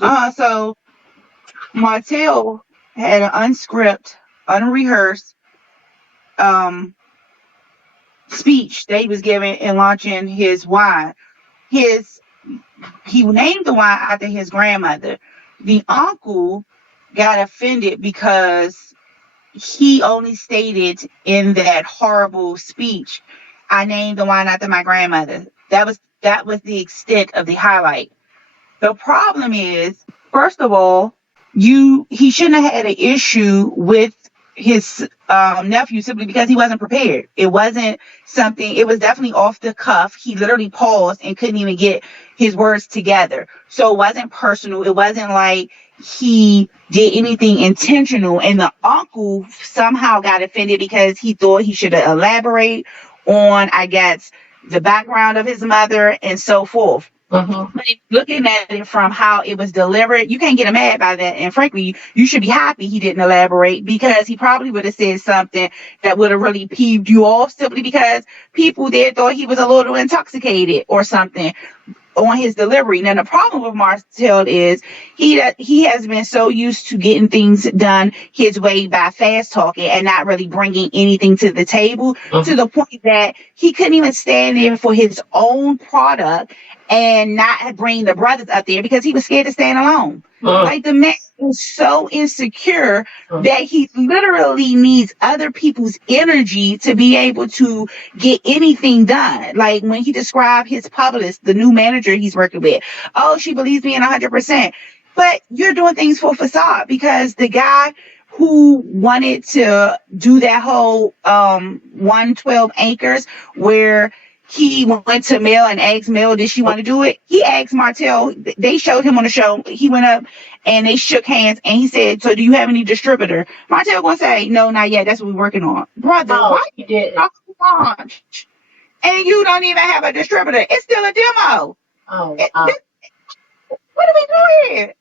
So Martell had an unscripted, unrehearsed um speech that he was giving and launching his wine. His He named the wine after his grandmother. The uncle got offended because he only stated in that horrible speech, "I named the wine after my grandmother." That was the extent of the highlight. The problem is, first of all, he shouldn't have had an issue with his nephew simply because he wasn't prepared. It wasn't something. It was definitely off the cuff. He literally paused and couldn't even get his words together. So it wasn't personal. It wasn't like he did anything intentional. And the uncle somehow got offended because he thought he should elaborate on, I guess, the background of his mother and so forth. Mm-hmm. But if looking at it from how it was delivered, you can't get mad by that. And frankly, you should be happy he didn't elaborate, because he probably would have said something that would have really peeved you off simply because people there thought he was a little intoxicated or something on his delivery. Now the problem with Martell is he has been so used to getting things done his way by fast talking and not really bringing anything to the table, to Mm-hmm. the point that he couldn't even stand in for his own product and not bring the brothers up there because he was scared to stand alone. Like, the man is so insecure Mm-hmm. that he literally needs other people's energy to be able to get anything done. Like when he described his publicist, the new manager he's working with, "Oh, she believes me in 100%." But you're doing things for facade, because the guy who wanted to do that whole 112 acres where he went to Mel and asked Mel, did she want to do it? He asked Martell, they showed him on the show. He went up and they shook hands and he said, "So do you have any distributor?" Martell gonna say, "No, not yet. That's what we're working on." Brother, No, why he didn't. you launch and you don't even have a distributor? It's still a demo. Oh, wow. What are we doing here?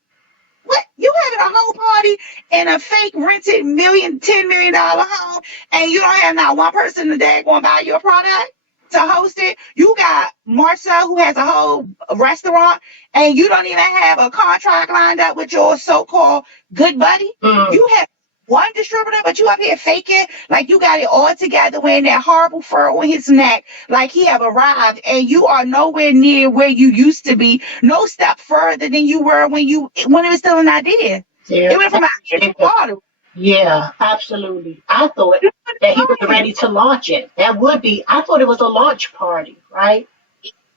What, you having a whole party in a fake rented $10 million home, and you don't have not one person today going to buy your product to host it? You got Marcel, who has a whole restaurant, and you don't even have a contract lined up with your so-called good buddy. Mm. You have one distributor, but you up here faking like you got it all together, wearing that horrible fur on his neck, like he have arrived, and you are nowhere near where you used to be. No step further than you were when it was still an idea. Yeah. It went from idea to water. Yeah, absolutely. I thought that he was ready to launch it. That would be, I thought it was a launch party, right?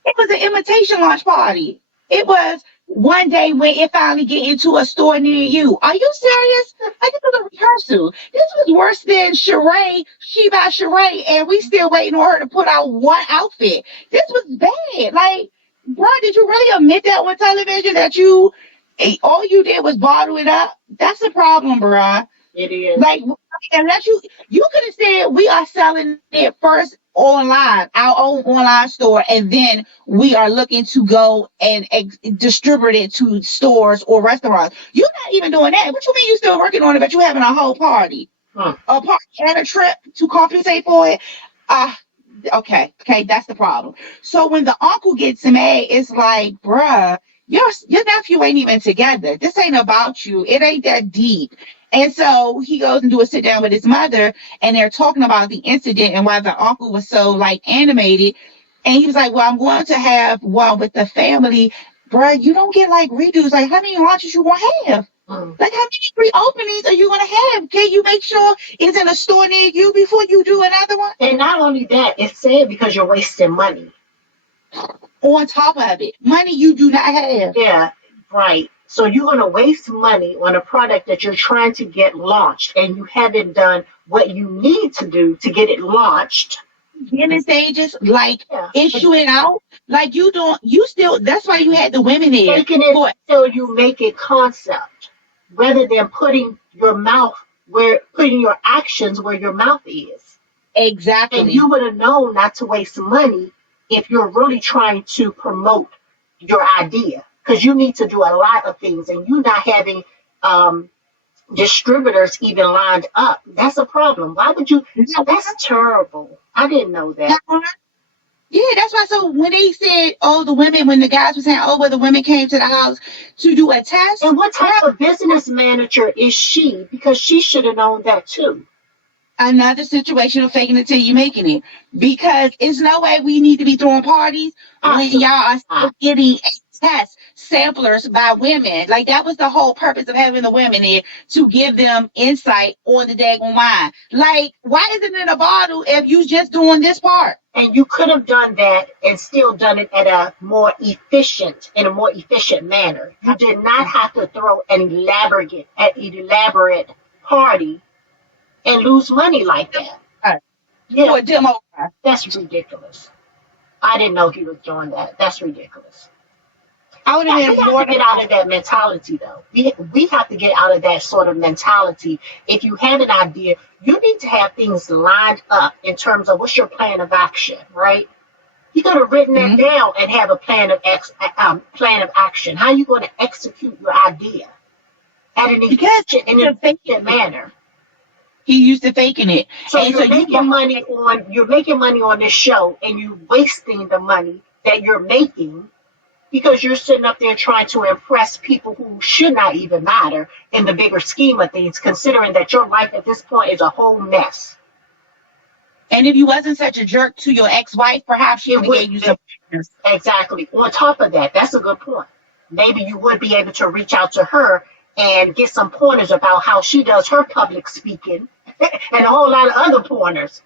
It was an imitation launch party. It was one day when it finally get into a store near you. Are you serious? Like, this was a rehearsal. This was worse than Sheree, She by Sheree, and we still waiting on her to put out one outfit. This was bad. Like, bro, did you really admit that on television that all you did was bottle it up? That's a problem, bro. It is. Like, unless you could have said we are selling it first online, our own online store, and then we are looking to go and distribute it to stores or restaurants. You're not even doing that. What you mean you still working on it, but you having a whole party, Huh. a party and a trip to compensate for it? Uh okay, that's the problem. So when the uncle gets mad, it's like, bruh, your nephew ain't even together. This ain't about you. It ain't that deep. And so he goes and do a sit down with his mother, and they're talking about the incident and why the uncle was so like animated. And he was like, "Well, I'm going to have one with the family." Bruh, you don't get like redos. Like, how many launches you gonna have? Mm. Like, how many reopenings are you gonna have? Can you make sure it's in a store near you before you do another one? And not only that, it's sad because you're wasting money. On top of it, money you do not have. Yeah, right. So you're going to waste money on a product that you're trying to get launched and you haven't done what you need to do to get it launched. Beginning stages, like Yeah. issue it out. Like, you don't, you still, that's why you had the women there Taking it for till you make it concept rather than putting your actions where your mouth is. And exactly. you would have known not to waste money if you're really trying to promote your idea. Because you need to do a lot of things and you're not having um, distributors even lined up. That's a problem. Why would you? Now, That's terrible. I didn't know that. now, Yeah, that's why. So when they said, "Oh, the women," when the guys were saying, "Oh, well, the women came to the house to do a test," And what type well, of business manager is she? Because she should have known that too. another situation of faking it till you making it. Because it's no way we need to be throwing parties when y'all Absolutely are still not. getting test samplers by women. Like that was the whole purpose of having the women there to give them insight on the daggone wine. Like, why isn't it in a bottle if you just doing this part? And you could have done that and still done it at in a more efficient manner. You did not have to throw an elaborate party and lose money like that. Yeah, For a demo. that's ridiculous. I didn't know he was doing that. That's ridiculous. I would have Yeah, we been have more to than get out of that mentality, though. We have to get out of that sort of mentality. If you have an idea, you need to have things lined up in terms of what's your plan of action, right? You could have written that mhm. down and have a plan of action. How are you going to execute your idea at an Because efficient manner? he used to faking it. So And so you you're making money on this show, and you're wasting the money that you're making because you're sitting up there trying to impress people who should not even matter in the bigger scheme of things, considering that your life at this point is a whole mess. and if you wasn't such a jerk to your ex-wife, perhaps she It would have would gave you some pointers. exactly. On top of that, that's a good point. Maybe you would be able to reach out to her and get some pointers about how she does her public speaking and a whole lot of other pointers.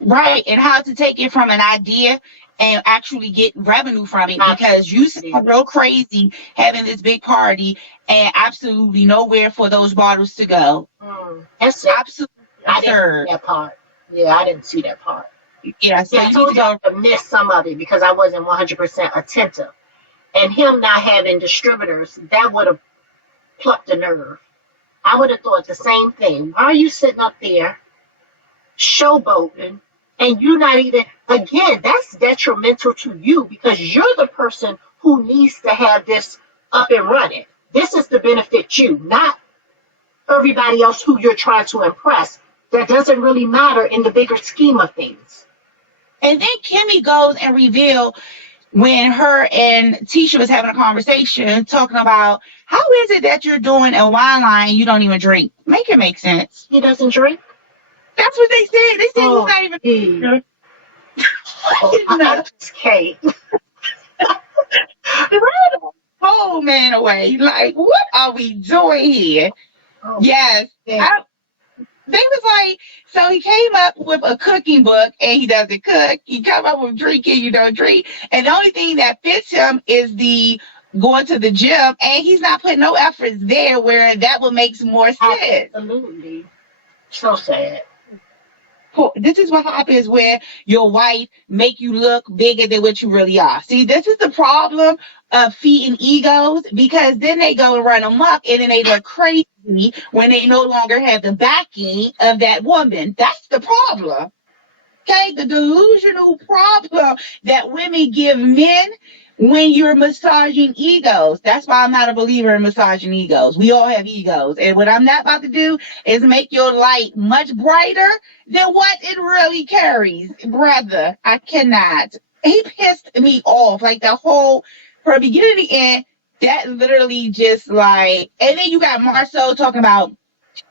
Right, and how to take it from an idea and actually get revenue from it because you Absolutely. sound real crazy having this big party and absolutely nowhere for those bottles to go. That's it. Absolutely I didn't see absurd. that part. Yeah, I didn't see that part. Yeah, so Yeah, I you need to told you go. I missed some of it because I wasn't 100% attentive. And him not having distributors, that would have plucked a nerve. I would have thought the same thing. Why are you sitting up there showboating and you're not even, again, that's detrimental to you because you're the person who needs to have this up and running. This is to benefit you, not everybody else who you're trying to impress. That doesn't really matter in the bigger scheme of things. And then Kimmy goes and reveal when her and Tisha was having a conversation talking about how is it that you're doing a wine line and you don't even drink? Make it make sense. He doesn't drink. That's what they said. They said he's Oh, not even. gee. Oh, I No, just can't. throw the whole man away. Like, what are we doing here? Oh, Yes. yeah. They was like, so he came up with a cooking book and he doesn't cook. He come up with drinking, you don't drink. And the only thing that fits him is the going to the gym and he's not putting no efforts there where that would make more sense. Absolutely. So sad. This is what happens where your wife make you look bigger than what you really are. See, this is the problem of feeding egos because then they go and run amok and then they look crazy when they no longer have the backing of that woman. That's the problem. Okay, the delusional problem that women give men when you're massaging egos. That's why I'm not a believer in massaging egos. We all have egos. And what I'm not about to do is make your light much brighter than what it really carries. Brother, I cannot. He pissed me off like the whole, from beginning to end, that literally just like, and then you got Marcel talking about,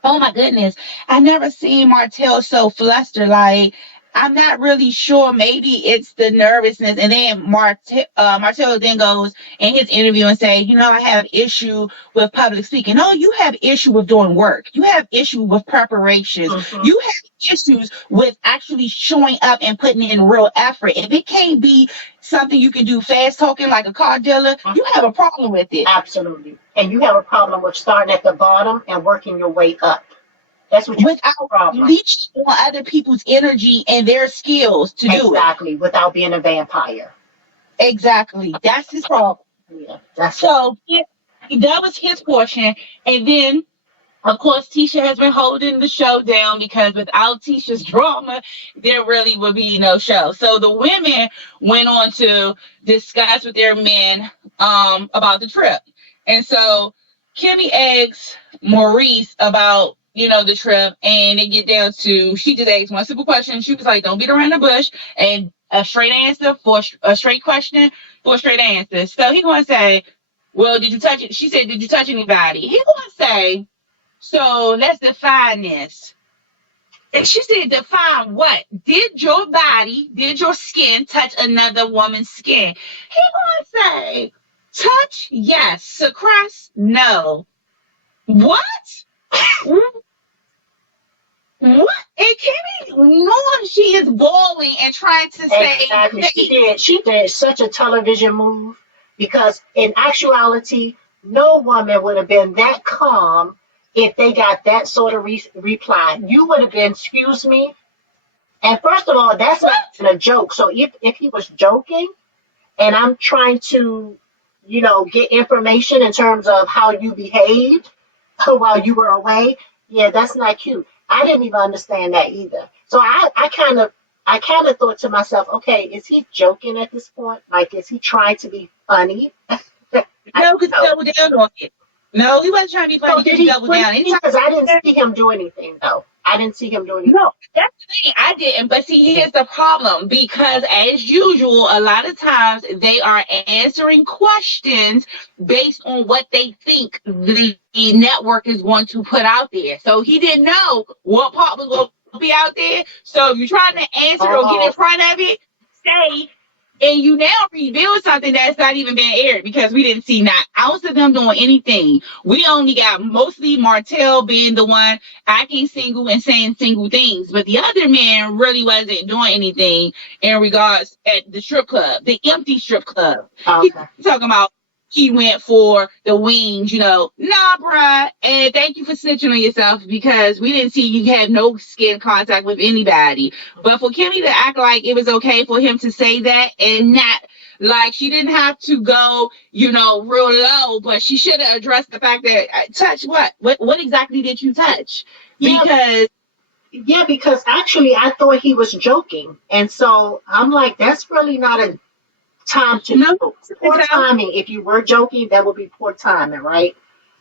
oh my goodness, I never seen Martell so flustered. Like, I'm not really sure. Maybe it's the nervousness. And then Martell then goes in his interview and say, I have issue with public speaking. No, you have issue with doing work. You have issue with preparations. Mm-hmm. You have issues with actually showing up and putting in real effort. If it can't be something you can do fast talking like a car dealer, you have a problem with it. Absolutely. And you have a problem with starting at the bottom and working your way up. That's what you have a Without problem. leeching on other people's energy and their skills to do it. Exactly. Without being a vampire. Exactly. That's his problem. Yeah. That's So that was his portion. And then, of course, Tisha has been holding the show down because without Tisha's drama, there really would be no show. So the women went on to discuss with their men about the trip. And so Kimmy asks Maurice about, the trip, and they get down to, she just asked one simple question. She was like, don't beat around the bush. And a straight answer for a straight question for a straight answer. So he gonna say, "Well, did you touch it?" She said, "Did you touch anybody?" He gonna say, "So let's define this." And she said, "Define what? Did your skin touch another woman's skin?" He gonna say, "Touch, yes. Suppress, no." What? What? And Kimmy knows she is bawling and trying to say, Exactly. She did such a television move because in actuality, no woman would have been that calm if they got that sort of reply. You would have been, excuse me. And first of all, that's not even a joke. So if he was joking and I'm trying to, get information in terms of how you behaved while you were away, yeah, that's not cute. I didn't even understand that either. So I kind of thought to myself, okay, is he joking at this point? Like, is he trying to be funny? no, because he doubled down on it. No, he wasn't trying to be funny. So did He he doubled down. Because I didn't see him do anything though. I didn't see him do anything. No, that's the thing. I didn't. But see, here's the problem. Because as usual, a lot of times they are answering questions based on what they think the network is going to put out there. So he didn't know what part was going to be out there. So if you're trying to answer or get in front of it, say, and you now reveal something that's not even been aired because we didn't see not ounce of them doing anything. We only got mostly Martell being the one acting single and saying single things, but the other man really wasn't doing anything in regards at the strip club, the empty strip club. Okay. He talking about he went for the wings, nah, bruh. And thank you for snitching on yourself because we didn't see you have no skin contact with anybody. But for Kimmy to act like it was okay for him to say that and not like she didn't have to go, real low, but she should have addressed the fact that touch what? What exactly did you touch? Yeah. Because actually I thought he was joking. And so I'm like, that's really not a time to joke. Poor timing. If you were joking, that would be poor timing, right?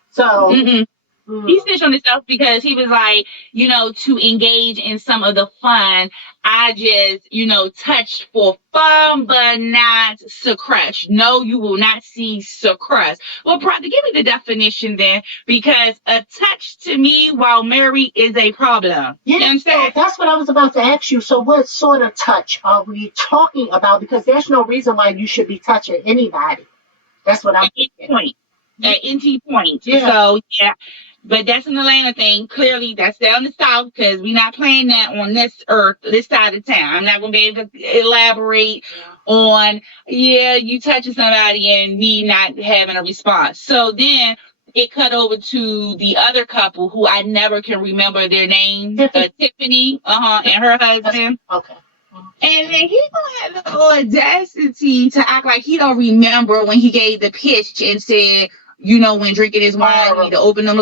So he snitched on himself because he was like, to engage in some of the fun, I just, touched for fun, but not suppress. No, you will not see suppress. Well, brother, give me the definition then, because a touch to me while married is a problem. Yeah, you understand? So that's what I was about to ask you. So what sort of touch are we talking about? Because there's no reason why you should be touching anybody. That's what I'm thinking. At NT point. Yeah. So, yeah. But that's an Atlanta thing. Clearly, that's down the south because we're not playing that on this earth, this side of town. I'm not going to be able to elaborate on, you touching somebody and me not having a response. So then it cut over to the other couple who I never can remember their name, Tiffany, and her husband. Okay. And then he gonna have the audacity to act like he don't remember when he gave the pitch and said, when drinking his wine, you need to open them.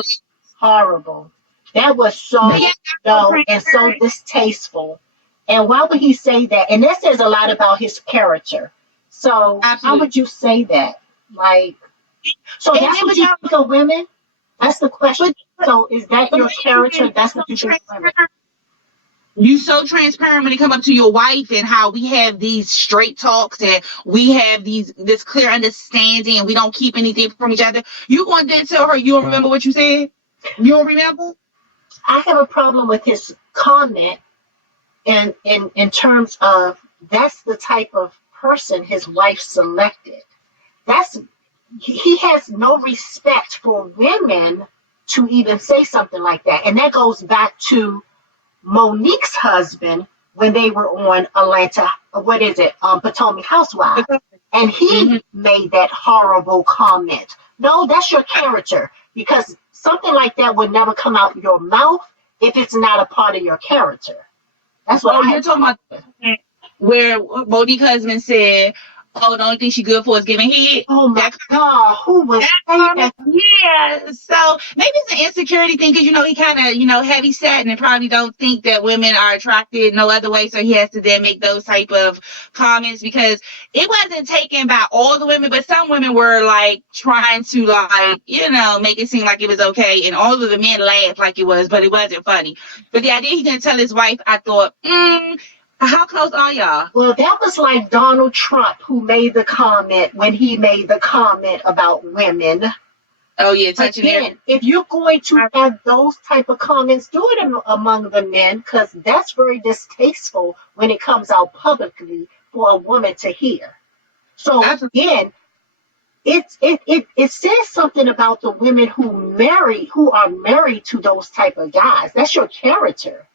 Horrible. That was so dull and so distasteful. And why would he say that? And that says a lot about his character. So how would you say that? Like, so that's what you think of women? That's the question. So is that your character? That's what you think of women? You so transparent when it come up to your wife and how we have these straight talks and we have this clear understanding and we don't keep anything from each other. You going to then tell her you don't remember what you said? You don't remember? I have a problem with his comment in terms of that's the type of person his wife selected. He has no respect for women to even say something like that. And that goes back to Monique's husband when they were on Atlanta, Potomac Housewives. And he made that horrible comment. No, that's your character. Because something like that would never come out of your mouth if it's not a part of your character. That's what you're talking about. Where Monique's husband said, "Oh, the only thing she good for is giving head." Oh my God, who was that? Yeah, so maybe it's an insecurity thing because he kind of heavy set and probably don't think that women are attracted no other way, so he has to then make those type of comments because it wasn't taken by all the women, but some women were like trying to make it seem like it was okay, and all of the men laughed like it was, but it wasn't funny. But the idea he didn't tell his wife, I thought, How close are y'all? Well, that was like Donald Trump who made the comment when he made the comment about women. Oh yeah, touching their. Again, if you're going to have those type of comments, do it among the men, because that's very distasteful when it comes out publicly for a woman to hear. So Absolutely. again, it says something about the women who are married to those type of guys. That's your character.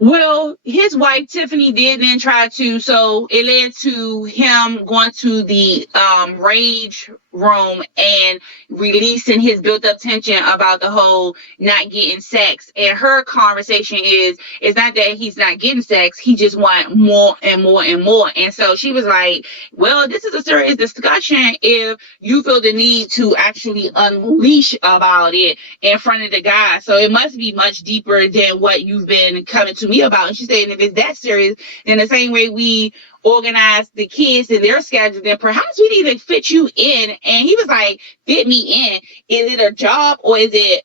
Well, his wife Tiffany did then try to, so it led to him going to the rage room and releasing his built up tension about the whole not getting sex. And her conversation is, it's not that he's not getting sex, he just want more and more and more. And so she was like, well, this is a serious discussion if you feel the need to actually unleash about it in front of the guy. So it must be much deeper than what you've been coming to me about. And she's saying if it's that serious, then the same way we organize the kids and their schedule, then perhaps we need to fit you in. And he was like, fit me in. Is it a job or is it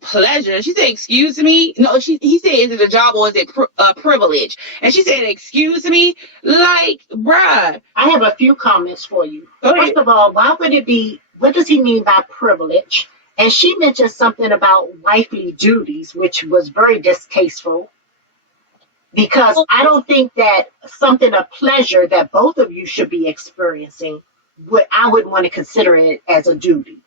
pleasure? She said, excuse me. No, he said, is it a job or is it a privilege? And she said, excuse me, like, bruh. I have a few comments for you. Go ahead. First of all, why would it be, what does he mean by privilege? And she mentioned something about wifely duties, which was very distasteful, because I don't think that something of pleasure that both of you should be experiencing, I wouldn't want to consider it as a duty.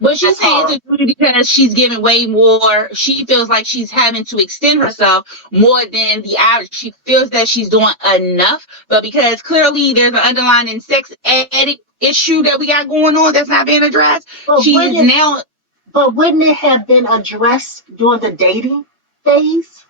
But she's saying it's a duty because she's giving way more. She feels like she's having to extend herself more than the average. She feels that she's doing enough, but because clearly there's an underlying sex addict issue that we got going on that's not being addressed, she is now. But wouldn't it have been addressed during the dating phase?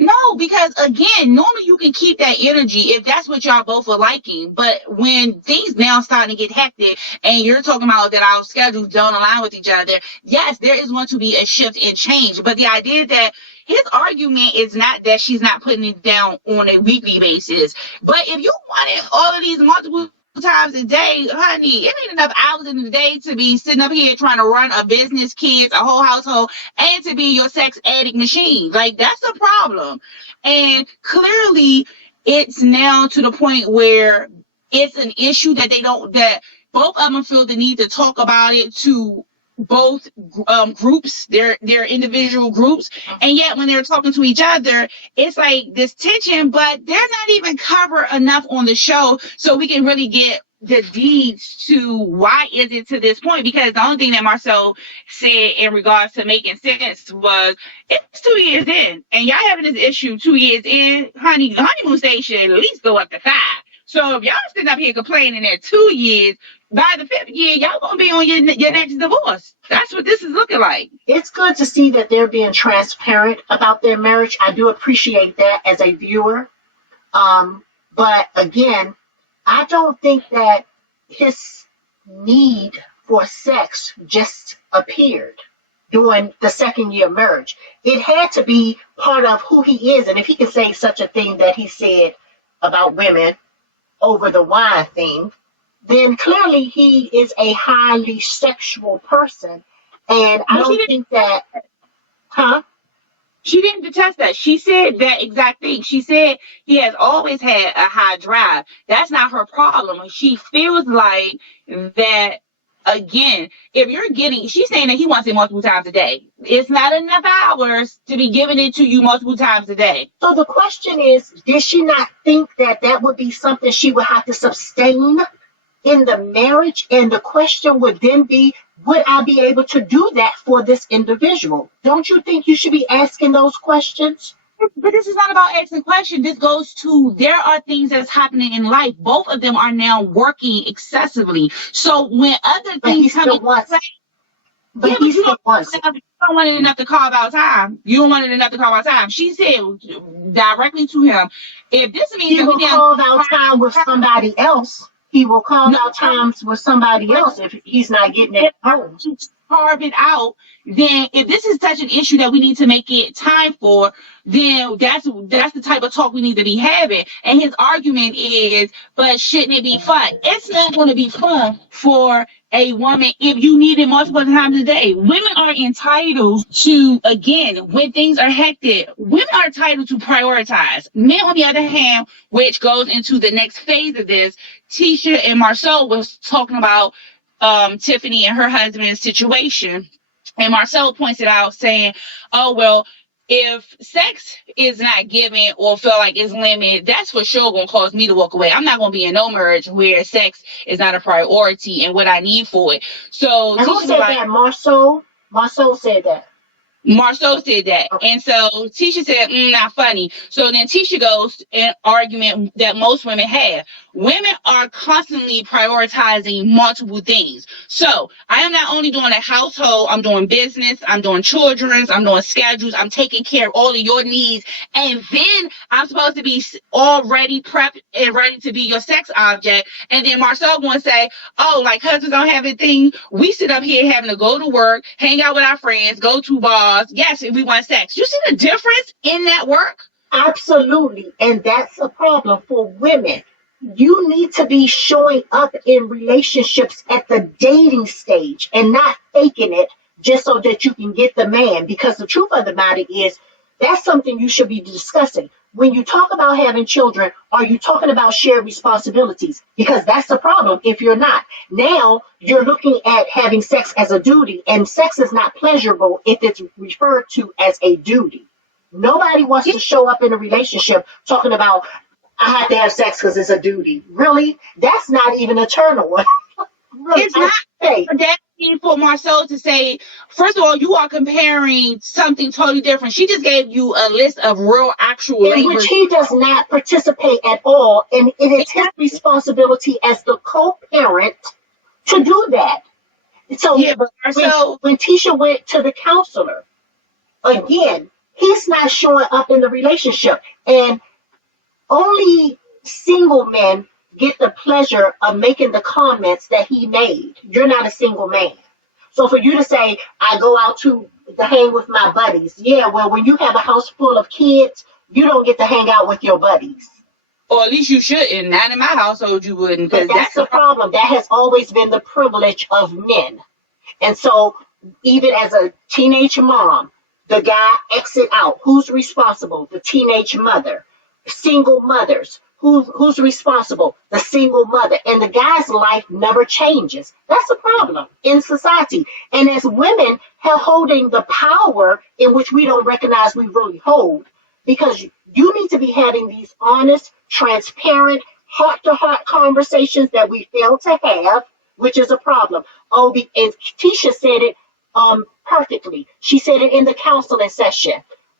No, because again, normally you can keep that energy if that's what y'all both are liking. But when things now starting to get hectic and you're talking about that our schedules don't align with each other, yes, there is going to be a shift and change. But the idea that his argument is not that she's not putting it down on a weekly basis. But if you wanted all of these multiple times a day, honey, it ain't enough hours in the day to be sitting up here trying to run a business, kids, a whole household, and to be your sex addict machine. Like, that's a problem. And clearly it's now to the point where it's an issue that that both of them feel the need to talk about it to both groups, their individual groups, and yet when they're talking to each other, it's like this tension, but they're not even covered enough on the show so we can really get the deeds to why is it to this point. Because the only thing that Marcel said in regards to making sense was it's 2 years in and y'all having this issue 2 years in, honey, the honeymoon stage should at least go up to 5. So if y'all sitting up here complaining at 2 years, by the 5th year, y'all gonna be on your next divorce. That's what this is looking like. It's good to see that they're being transparent about their marriage. I do appreciate that as a viewer. But again, I don't think that his need for sex just appeared during the 2nd year marriage. It had to be part of who he is. And if he can say such a thing that he said about women over the wine thing, then clearly he is a highly sexual person. And I don't think that, She didn't detest that. She said that exact thing. She said he has always had a high drive. That's not her problem. She feels like that, again, if you're she's saying that he wants it multiple times a day. It's not enough hours to be giving it to you multiple times a day. So the question is, did she not think that that would be something she would have to sustain in the marriage? And the question would then be, would I be able to do that for this individual? Don't you think you should be asking those questions? But this is not about asking questions. This goes to, there are things that's happening in life. Both of them are now working excessively. So when other things come into play, but you don't want it enough to carve out time. You don't want it enough to carve out time. She said directly to him, if this means he will carve out time with somebody else, he will carve out times with somebody else if he's not getting it home. Carve it out. Then if this is such an issue that we need to make it time for, then that's the type of talk we need to be having. And his argument is, but shouldn't it be fun? It's not going to be fun for a woman if you need it multiple times a day. Women are entitled to, again, when things are hectic, women are entitled to prioritize. Men, on the other hand, which goes into the next phase of this, Tisha and Marcel was talking about Tiffany and her husband's situation. And Marcel points it out saying, oh, well, if sex is not given or feel like it's limited, that's for sure gonna cause me to walk away. I'm not gonna be in no marriage where sex is not a priority and what I need for it. So And who said that? Marceau? Marceau said that. Marceau said that. Okay. And so Tisha said, not funny. So then Tisha goes an argument that most women have. Women are constantly prioritizing multiple things. So I am not only doing a household, I'm doing business, I'm doing children's, I'm doing schedules, I'm taking care of all of your needs. And then I'm supposed to be already prepped and ready to be your sex object. And then Marcel going to say, oh, like husbands don't have a thing. We sit up here having to go to work, hang out with our friends, go to bars. Yes, if we want sex. You see the difference in that work? Absolutely. And that's a problem for women. You need to be showing up in relationships at the dating stage and not faking it just so that you can get the man. Because the truth of the matter is, that's something you should be discussing. When you talk about having children, are you talking about shared responsibilities? Because that's the problem if you're not. Now you're looking at having sex as a duty, and sex is not pleasurable if it's referred to as a duty. Nobody wants to show up in a relationship talking about, I have to have sex because it's a duty. Really? That's not even a turn on. Really, it's not. That for Marcel to say, first of all, you are comparing something totally different. She just gave you a list of real, actual in which he does not participate at all, and it is his responsibility as the co-parent to do that. So yeah, but Marcel, when Tisha went to the counselor, again, he's not showing up in the relationship, and only single men get the pleasure of making the comments that he made. You're not a single man. So for you to say, I go out to hang with my buddies. Yeah, well, when you have a house full of kids, you don't get to hang out with your buddies. Or at least you shouldn't. Not in my household, you wouldn't. But that's the problem. That has always been the privilege of men. And so even as a teenage mom, the guy exit out. Who's responsible? The teenage mother. Single mothers. Who's responsible? The single mother. And the guy's life never changes. That's a problem in society. And as women holding the power in which we don't recognize we really hold, because you need to be having these honest, transparent, heart-to-heart conversations that we fail to have, which is a problem. Oh, and Tisha said it perfectly. She said it in the counseling session.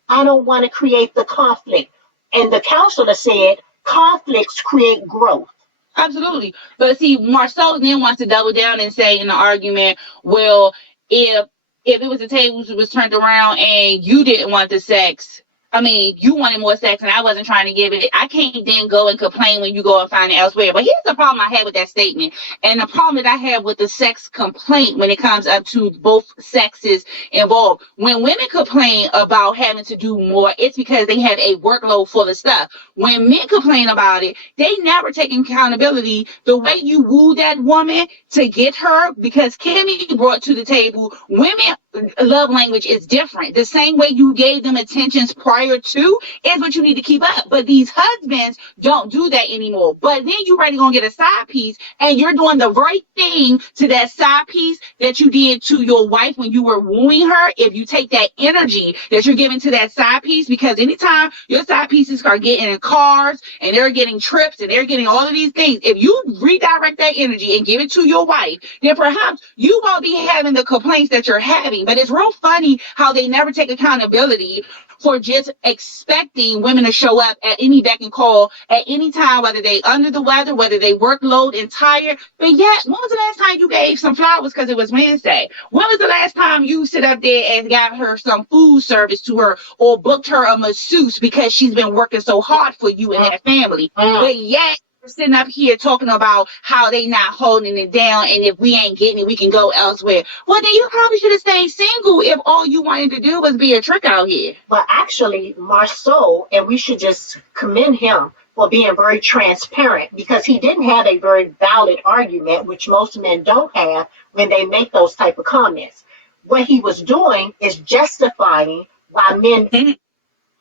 I don't want to create the conflict. And the counselor said, conflicts create growth. Absolutely. But see, Marcel then wants to double down and say in the argument, well, if it was the tables was turned around and you didn't want the sex, I mean, you wanted more sex and I wasn't trying to give it, I can't then go and complain when you go and find it elsewhere. But here's the problem I have with that statement. And the problem that I have with the sex complaint when it comes up to both sexes involved. When women complain about having to do more, it's because they have a workload full of stuff. When men complain about it, they never take accountability. The way you woo that woman to get her, because Kimmy brought to the table, women love language is different. The same way you gave them attentions prior to is what you need to keep up. But these husbands don't do that anymore. But then you're ready gonna get a side piece and you're doing the right thing to that side piece that you did to your wife when you were wooing her. If you take that energy that you're giving to that side piece, because anytime your side pieces are getting in cars and they're getting trips and they're getting all of these things, if you redirect that energy and give it to your wife, then perhaps you won't be having the complaints that you're having. But it's real funny how they never take accountability for just expecting women to show up at any beck and call at any time, whether they under the weather, whether they workload and tired. But yet, when was the last time you gave some flowers because it was Wednesday? When was the last time you sit up there and got her some food service to her or booked her a masseuse because she's been working so hard for you and that family? But yet, we're sitting up here talking about how they not holding it down, and if we ain't getting it, we can go elsewhere. Well, then you probably should have stayed single if all you wanted to do was be a trick out here. But actually, Marceau, and we should just commend him for being very transparent because he didn't have a very valid argument, which most men don't have when they make those type of comments. What he was doing is justifying why men Mhm.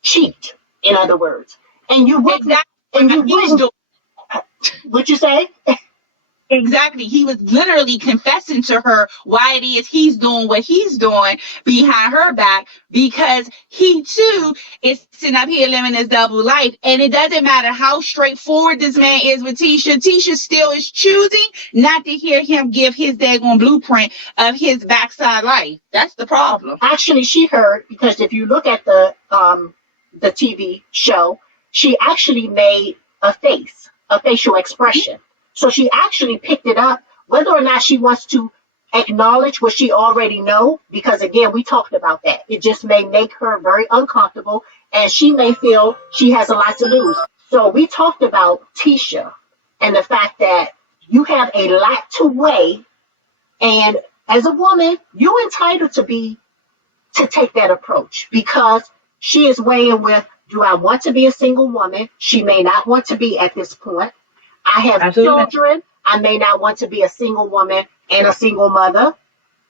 cheat, in other words. And you wouldn't, Exactly. and you He's wouldn't, doing would you say? exactly. He was literally confessing to her why it is he's doing what he's doing behind her back because he too is sitting up here living this double life. And it doesn't matter how straightforward this man is with Tisha. Tisha still is choosing not to hear him give his daggone blueprint of his backside life. That's the problem. Actually, she heard because if you look at the TV show, she actually made a facial expression. So she actually picked it up, whether or not she wants to acknowledge what she already know, because again, we talked about that. It just may make her very uncomfortable, and she may feel she has a lot to lose. So we talked about Tisha and the fact that you have a lot to weigh, and as a woman, you're entitled to take that approach because she is weighing with, do I want to be a single woman? She may not want to be at this point. I have Absolutely. children. I may not want to be a single woman and a single mother.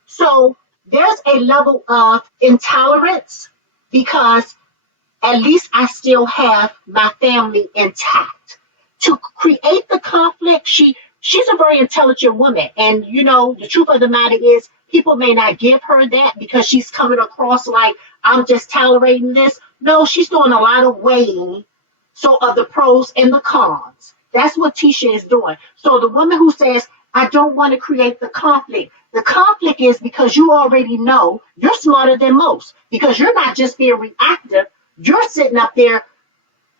So there's a level of intolerance because at least I still have my family intact. To create the conflict, she's a very intelligent woman. And you know, the truth of the matter is people may not give her that because she's coming across like I'm just tolerating this. No, she's doing a lot of weighing so of the pros and the cons. That's what Tisha is doing. So the woman who says, I don't want to create the conflict is because you already know you're smarter than most because you're not just being reactive. You're sitting up there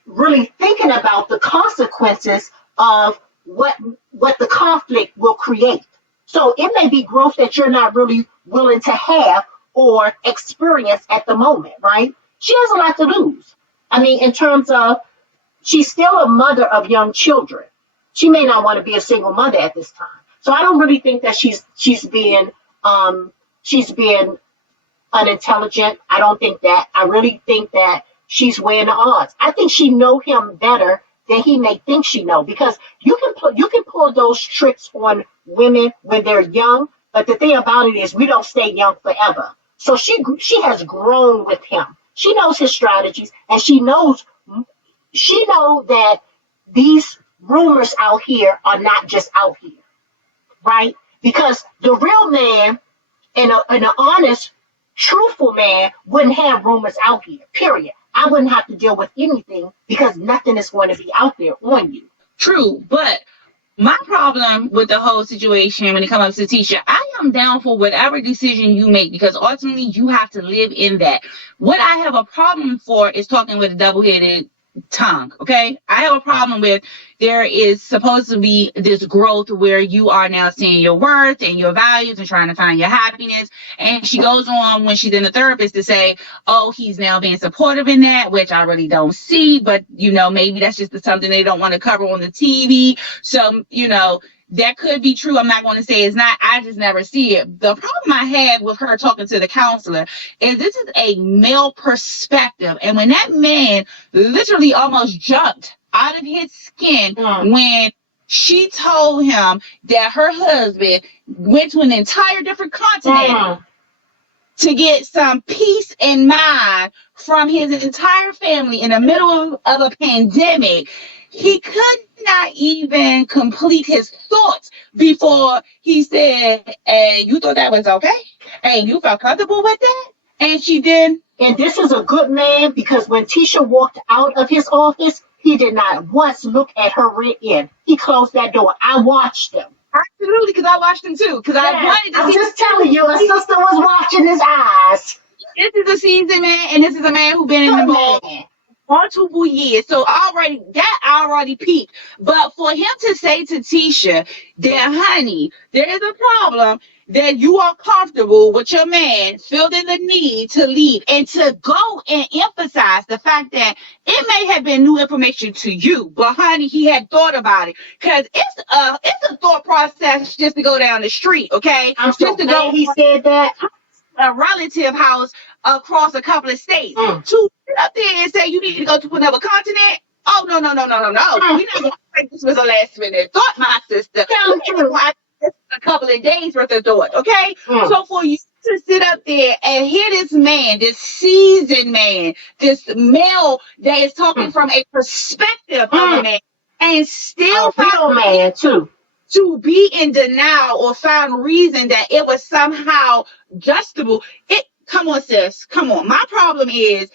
really thinking about the consequences of what the conflict will create. So it may be growth that you're not really willing to have or experience at the moment, right? She has a lot to lose. I mean, in terms of she's still a mother of young children. She may not want to be a single mother at this time. So I don't really think that she's being unintelligent. I don't think that. I really think that she's weighing the odds. I think she know him better than he may think she know because you can pull those tricks on women when they're young, but the thing about it is we don't stay young forever. So she has grown with him. She knows his strategies, and she knows that these rumors out here are not just out here, right? Because the real man and an honest, truthful man wouldn't have rumors out here, period. I wouldn't have to deal with anything because nothing is going to be out there on you. True, but my problem with the whole situation when it comes to Tisha, I am down for whatever decision you make because ultimately you have to live in that. What I have a problem for is talking with a double-headed tongue. Okay, I have a problem with there is supposed to be this growth where you are now seeing your worth and your values and trying to find your happiness, and she goes on when she's in the therapist to say, oh, he's now being supportive in that, which I really don't see, but you know, maybe that's just something they don't want to cover on the TV. So you know, that could be true. I'm not going to say it's not. I just never see it. The problem I had with her talking to the counselor is this is a male perspective. And when that man literally almost jumped out of his skin when she told him that her husband went to an entire different continent to get some peace and mind from his entire family in the middle of a pandemic, he could not even complete his thoughts before he said, hey, you thought that was okay? And you felt comfortable with that? And she did. And this is a good man because when Tisha walked out of his office, he did not once look at her rear end. He closed that door. I watched him. Absolutely, because I watched him too. Because I wanted to I'm see. just telling you, a sister was watching his eyes. This is a seasoned man, and this is a man who's been in the movie multiple years. So I already peaked. But for him to say to Tisha that, honey, there is a problem that you are comfortable with your man feeling the need to leave and to go and emphasize the fact that it may have been new information to you, but honey, he had thought about it. Because it's a thought process just to go down the street, okay? I'm so just to glad he said that. A relative house across a couple of states to get up there and say you need to go to another continent. Oh, no, no, no, no, no, no. We're not going to say this was a last minute thought, my sister. Tell the truth. This is a couple of days worth of thought, okay? So for you to sit up there and hear this man, this seasoned man, this male that is talking from a perspective of a man, and still A real man too, to be in denial or find reason that it was somehow justifiable. Come on, sis. Come on. My problem is,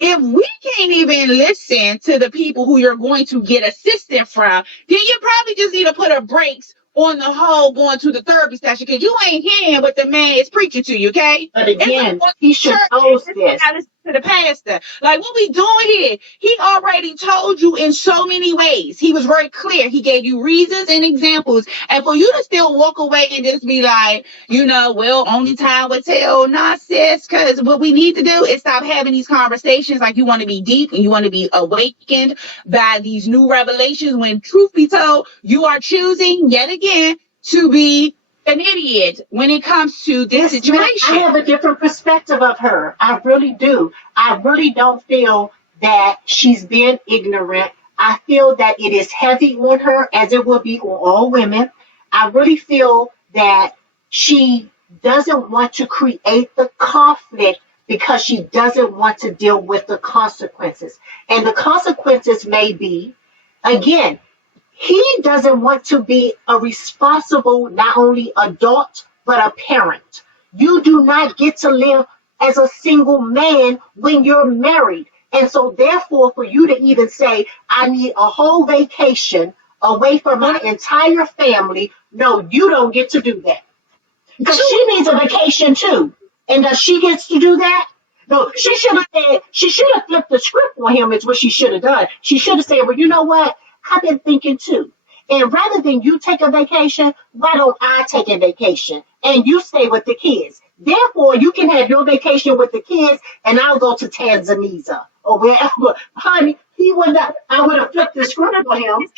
if we can't even listen to the people who you're going to get assistance from, then you probably just need to put a brakes on the whole going to the therapy session, because you ain't hearing what the man is preaching to you, okay? But again, he should post this. To the pastor. Like, what we doing here? He already told you in so many ways. He was very clear. He gave you reasons and examples. And for you to still walk away and just be like, well, only time will tell. Nah, sis, because what we need to do is stop having these conversations like you want to be deep and you want to be awakened by these new revelations, when truth be told, you are choosing yet again to be an idiot when it comes to this situation. I have a different perspective of her. I really do. I really don't feel that she's been ignorant. I feel that it is heavy on her, as it will be on all women. I really feel that she doesn't want to create the conflict because she doesn't want to deal with the consequences. And the consequences may be, again, he doesn't want to be a responsible, not only adult, but a parent. You do not get to live as a single man when you're married. And so therefore, for you to even say, I need a whole vacation away from my entire family, no, you don't get to do that. Because she needs a vacation too. And does she get to do that? No, she should have flipped the script for him, is what she should have done. She should have said, well, you know what? I've been thinking too. And rather than you take a vacation, why don't I take a vacation and you stay with the kids? Therefore, you can have your vacation with the kids and I'll go to Tanzania or wherever. Honey, I would have flipped the script for him.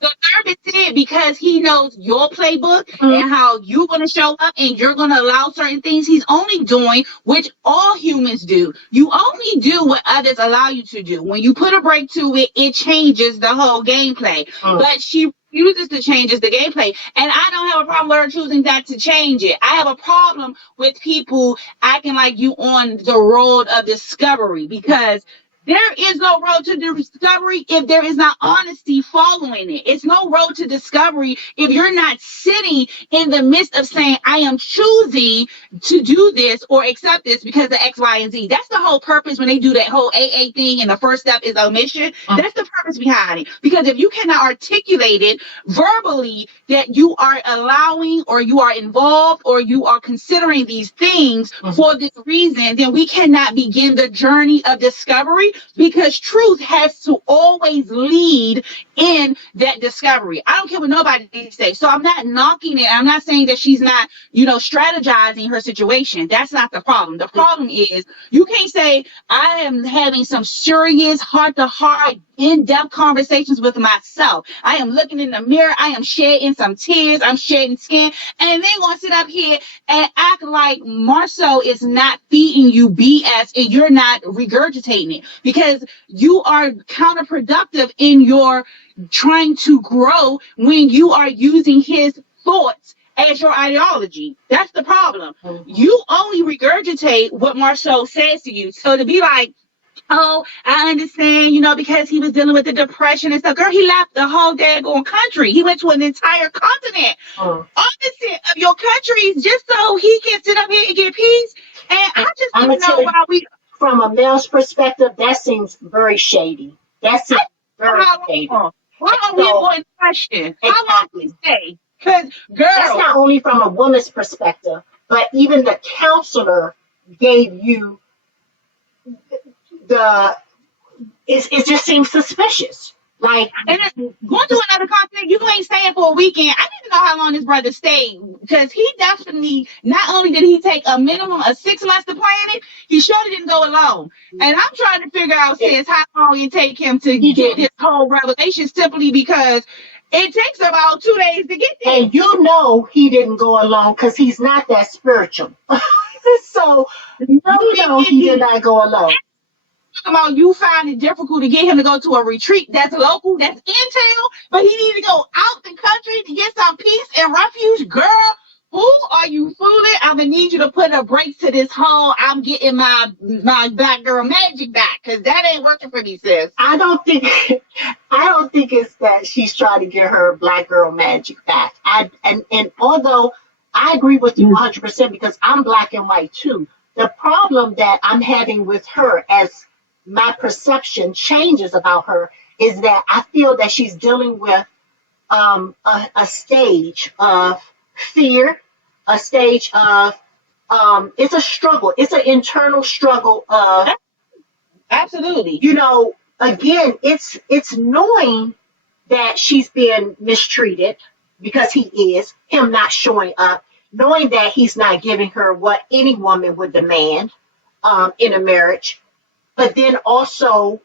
The therapist said, because he knows your playbook and how you're going to show up and you're going to allow certain things. He's only doing, which all humans do. You only do what others allow you to do. When you put a break to it, it changes the whole gameplay. But she refuses to change the gameplay. And I don't have a problem with her choosing not to change it. I have a problem with people acting like you on the road of discovery, because there is no road to discovery if there is not honesty following it. It's no road to discovery if you're not sitting in the midst of saying, I am choosing to do this or accept this because of X, Y, and Z. That's the whole purpose when they do that whole AA thing, and the first step is omission. That's the purpose behind it. Because if you cannot articulate it verbally that you are allowing or you are involved or you are considering these things for this reason, then we cannot begin the journey of discovery, because truth has to always lead in that discovery. I don't care what nobody says. So I'm not knocking it. I'm not saying that she's not, strategizing her situation. That's not the problem. The problem is, you can't say, I am having some serious heart-to-heart, in-depth conversations with myself. I am looking in the mirror. I am shedding some tears. I'm shedding skin. And then going to sit up here and act like Marceau is not feeding you BS and you're not regurgitating it, because you are counterproductive in your trying to grow when you are using his thoughts as your ideology. That's the problem. You only regurgitate what Marceau says to you. So to be like, oh, I understand, because he was dealing with the depression and stuff. Girl, he left the whole daggone country. He went to an entire continent opposite of your countries just so he can sit up here and get peace. And I just don't know why we... From a male's perspective, that seems very shady. That's very shady. Why don't we avoid question? How long do we stay? Because, girl... That's not only from a woman's perspective, but even the counselor gave you it just seems suspicious. Like, and going to another continent, you ain't staying for a weekend. I didn't know how long this brother stayed, because he definitely, not only did he take a minimum of 6 months to plan it, he surely didn't go alone. And I'm trying to figure out, sis, how long it take him to get this whole revelation, simply because it takes about 2 days to get there. And he didn't go alone because he's not that spiritual. So, he did not go alone. About you find it difficult to get him to go to a retreat that's local, that's in town, but he needs to go out the country to get some peace and refuge. Girl, who are you fooling? I'm gonna need you to put a break to this whole I'm getting my black girl magic back, because that ain't working for me, sis. I don't think I don't think it's that she's trying to get her black girl magic back. And although I agree with you 100% because I'm black and white too. The problem that I'm having with her as my perception changes about her is that I feel that she's dealing with a stage of fear, a stage of it's a struggle. It's an internal struggle of Absolutely. Again, it's knowing that she's being mistreated because he is, him not showing up, knowing that he's not giving her what any woman would demand in a marriage, but then also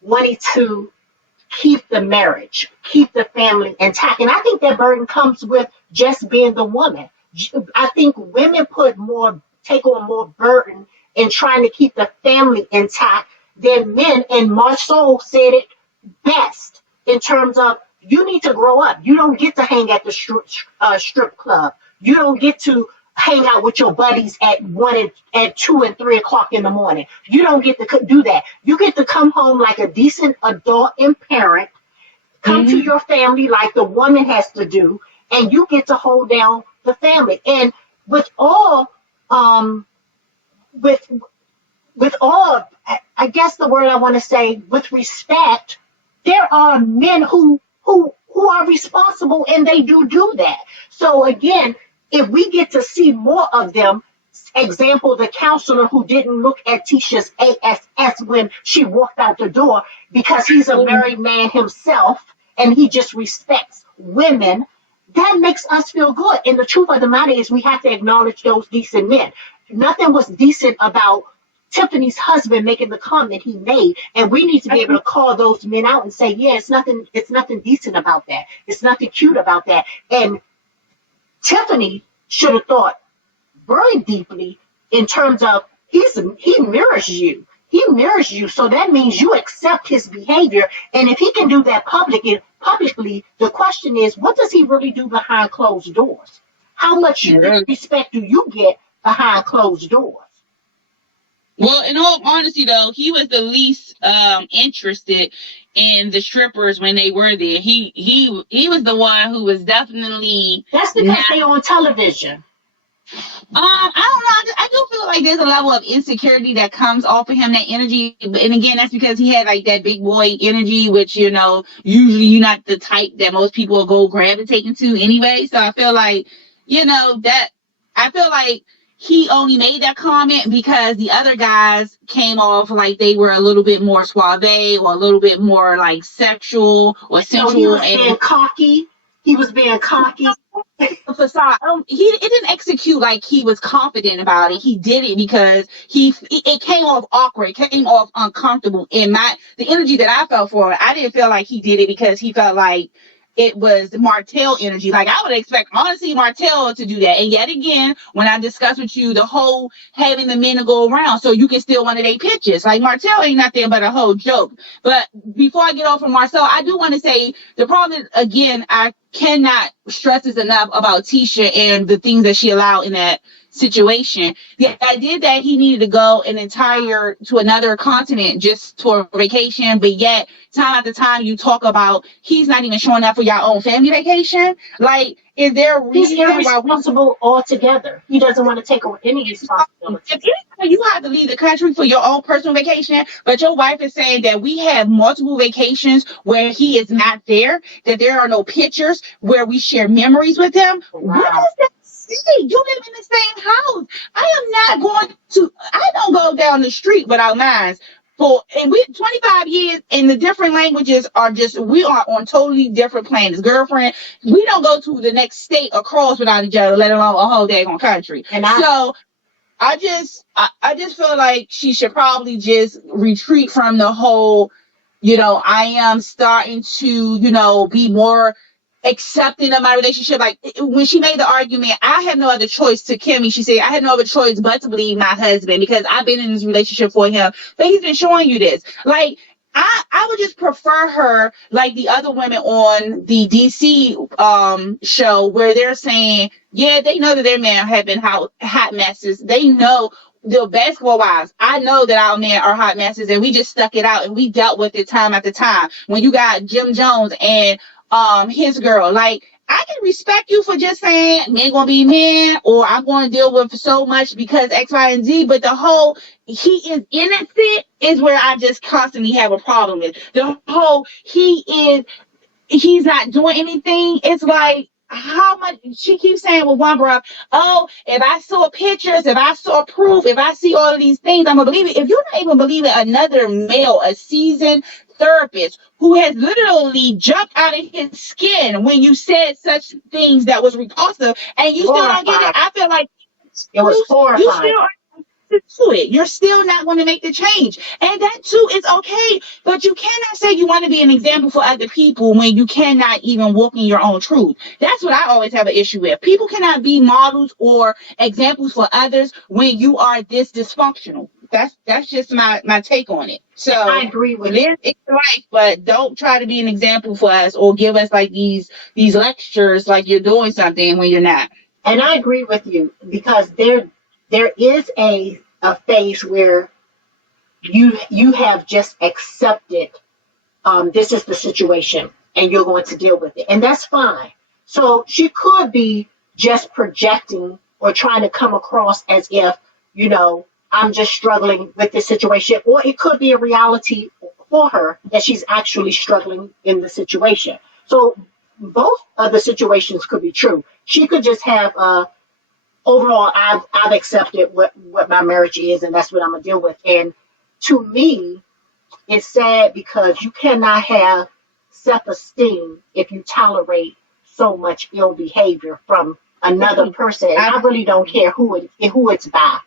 wanting to keep the marriage, keep the family intact. And I think that burden comes with just being the woman. I think women take on more burden in trying to keep the family intact than men. And Marceau said it best in terms of you need to grow up. You don't get to hang at the strip club. You don't get to hang out with your buddies at 2 and 3 o'clock in the morning. You don't get to do that. You get to come home like a decent adult and parent, come to your family like the woman has to do, and you get to hold down the family. And with all, with all, I guess the word I want to say, with respect, there are men who are responsible and they do that. So again, if we get to see more of them, example, the counselor who didn't look at Tisha's ASS when she walked out the door because he's a married man himself and he just respects women, that makes us feel good. And the truth of the matter is we have to acknowledge those decent men. Nothing was decent about Tiffany's husband making the comment he made, and we need to be able to call those men out and say, yeah, it's nothing decent about that. It's nothing cute about that. And Tiffany should have thought very deeply in terms of he mirrors you. He mirrors you, so that means you accept his behavior. And if he can do that publicly, the question is, what does he really do behind closed doors? How much respect do you get behind closed doors? Well, in all honesty, though, he was the least interested in the strippers when they were there. He was the one who was definitely. That's because they're on television. I don't know. I do feel like there's a level of insecurity that comes off of him, that energy. And again, that's because he had like that big boy energy, which, usually you're not the type that most people will go gravitating to anyway. So I feel like, I feel like he only made that comment because the other guys came off like they were a little bit more suave or a little bit more like sexual or sensual. So he was being cocky. He was being cocky. Facade. It didn't execute like he was confident about it. He did it because it came off awkward. It came off uncomfortable. And the energy that I felt for it, I didn't feel like he did it because he felt like it was Martell energy. Like I would expect, honestly, Martell to do that. And yet again, when I discussed with you the whole having the men to go around so you can steal one of their pictures, like Martell ain't nothing but a whole joke. But before I get off of Marcel, I do want to say the problem is, again, I cannot stress this enough about Tisha and the things that she allowed in that situation. The idea that he needed to go to another continent just for vacation, but yet time after time you talk about he's not even showing up for your own family vacation. Like, is there a reason? He's irresponsible altogether. He doesn't want to take on any responsibility. If you have to leave the country for your own personal vacation, but your wife is saying that we have multiple vacations where he is not there, that there are no pictures where we share memories with him. Wow. What does that say? You live in the same house. I don't go down the street without mine. And we 25 years, and the different languages we are on totally different planets. Girlfriend, we don't go to the next state across without each other, let alone a whole daggone country. So I just feel like she should probably just retreat from the whole, I am starting to, be more accepting of my relationship. Like when she made the argument, I had no other choice to Kimmy. She said, I had no other choice but to believe my husband because I've been in this relationship for him. But he's been showing you this. Like, I would just prefer her like the other women on the DC show where they're saying, yeah, they know that their men have been hot messes. They know the basketball wives. I know that our men are hot messes and we just stuck it out and we dealt with it time after time. When you got Jim Jones and his girl, like I can respect you for just saying men gonna be men or I'm gonna deal with so much because X, Y, and Z, but the whole he is innocent is where I just constantly have a problem with. The whole he's not doing anything. It's like how much she keeps saying with one bro, oh, if I saw pictures, if I saw proof, if I see all of these things, I'm gonna believe it. If you're not even believing another male, a seasoned therapist who has literally jumped out of his skin when you said such things that was repulsive and you still don't get it, I feel like it was you horrifying. still to it. You're still not going to make the change. And that too is okay. But you cannot say you want to be an example for other people when you cannot even walk in your own truth. That's what I always have an issue with. People cannot be models or examples for others when you are this dysfunctional. That's just my take on it. So I agree with you. live it's life, but don't try to be an example for us or give us like these lectures like you're doing something when you're not. And I agree with you because there is a phase where you have just accepted this is the situation and you're going to deal with it. And that's fine. So she could be just projecting or trying to come across as if, I'm just struggling with this situation. Or it could be a reality for her that she's actually struggling in the situation. So both of the situations could be true. She could just have overall I've accepted what my marriage is and that's what I'm gonna deal with. And to me, it's sad because you cannot have self-esteem if you tolerate so much ill behavior from another person. And I really don't care who it's by.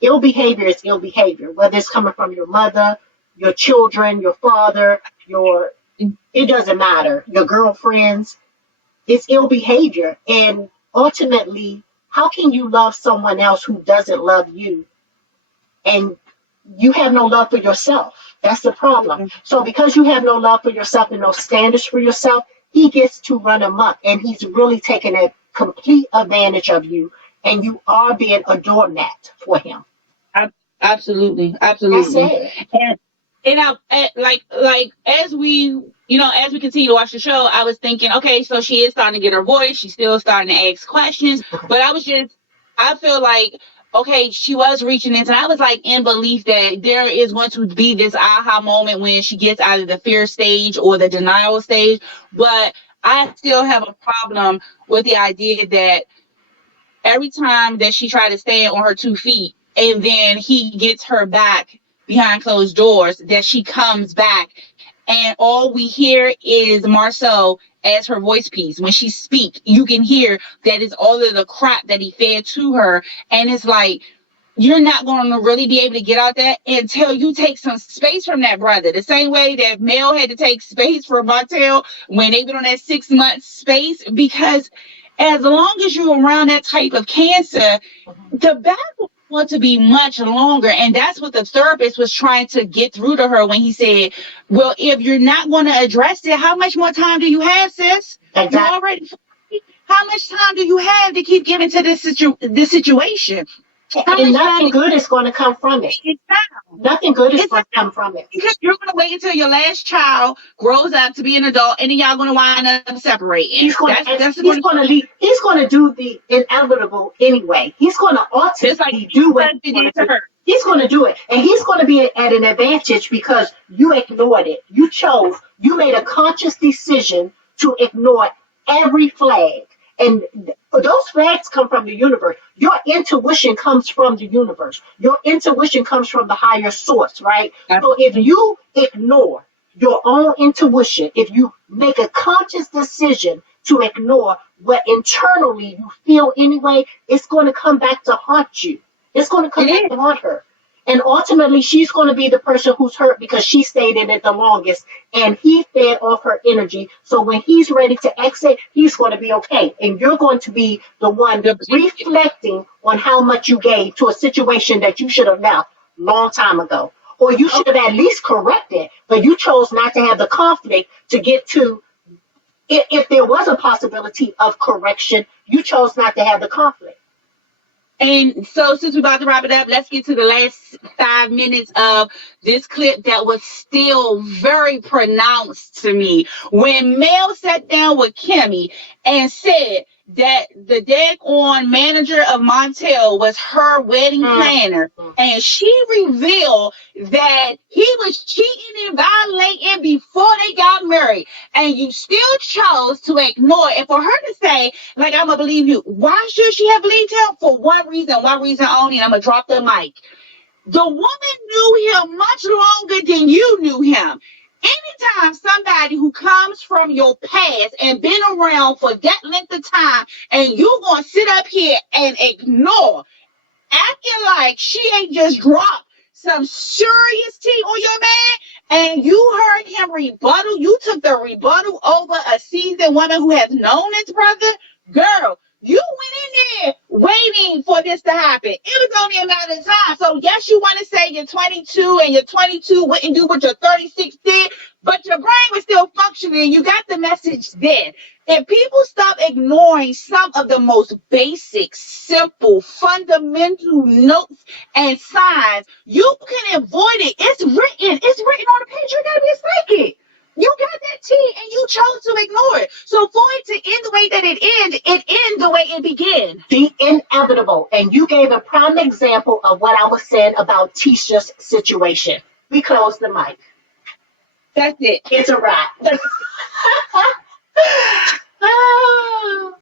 Ill behavior is ill behavior, whether it's coming from your mother, your children, your father, it doesn't matter, your girlfriends. It's ill behavior. And ultimately, how can you love someone else who doesn't love you and you have no love for yourself? That's the problem. Mm-hmm. So because you have no love for yourself and no standards for yourself, he gets to run amok and he's really taking a complete advantage of you and you are being a doormat for him. Absolutely. That's it. And like as we as we continue to watch the show, I was thinking, okay, so she is starting to get her voice. She's still starting to ask questions, but I feel like, okay, she was reaching into, I was like in belief that there is going to be this aha moment when she gets out of the fear stage or the denial stage. But I still have a problem with the idea that every time that she tried to stand on her 2 feet and then he gets her back behind closed doors, that she comes back and all we hear is Marcel as her voice piece. When she speaks, you can hear that it's all of the crap that he fed to her. And it's like, you're not going to really be able to get out that until you take some space from that brother. The same way that Mel had to take space from Martel when they went on that 6 month space, because as long as you're around that type of cancer, the battle want to be much longer. And that's what the therapist was trying to get through to her when he said, well, if you're not going to address it, how much more time do you have, sis? Exactly. You already, how much time do you have to keep giving to this situation? And nothing good is going to come from it. Nothing good is going to come from it. Because you're going to wait until your last child grows up to be an adult, and then y'all going to wind up separating. He's going to do the inevitable anyway. He's going to ultimately do what he's going to do. He's going to do it, and he's going to be at an advantage because you ignored it. You made a conscious decision to ignore every flag. And those flags come from the universe. Your intuition comes from the universe. Your intuition comes from the higher source, right? So if you ignore your own intuition, if you make a conscious decision to ignore what internally you feel anyway, it's going to come back to haunt you. It's going to come back to haunt her. And ultimately, she's going to be the person who's hurt because she stayed in it the longest and he fed off her energy. So when he's ready to exit, he's going to be okay. And you're going to be the one reflecting on how much you gave to a situation that you should have left long time ago. Or you should have at least corrected, but you chose not to have the conflict to get to, if there was a possibility of correction, you chose not to have the conflict. And so, since we're about to wrap it up, let's get to the last 5 minutes of this clip that was still very pronounced to me. When Mel sat down with Kimmy and said that the daggone manager of Montel was her wedding planner, and she revealed that he was cheating and violating before they got married, and you still chose to ignore it. And for her to say, like, I'm gonna believe you, why should she have believed him? For one reason only, and I'm gonna drop the mic. The woman knew him much longer than you knew him. Anytime somebody who comes from your past and been around for that length of time, and you gonna sit up here and ignore, acting like she ain't just dropped some serious tea on your man, and you heard him rebuttal, you took the rebuttal over a seasoned woman who has known his brother, girl, you went in there waiting for this to happen. It was only a matter of time. So yes, you want to say you're 22 and your 22 wouldn't do what your 36 did, but your brain was still functioning. You got the message then. If people stop ignoring some of the most basic, simple, fundamental notes and signs, you can avoid it. It's written. It's written on the page. You gotta be a psychic. You got that tea and you chose to ignore it. So for it to end the way that it ended the way it began. The inevitable. And you gave a prime example of what I was saying about Tisha's situation. We close the mic. That's it. It's a wrap.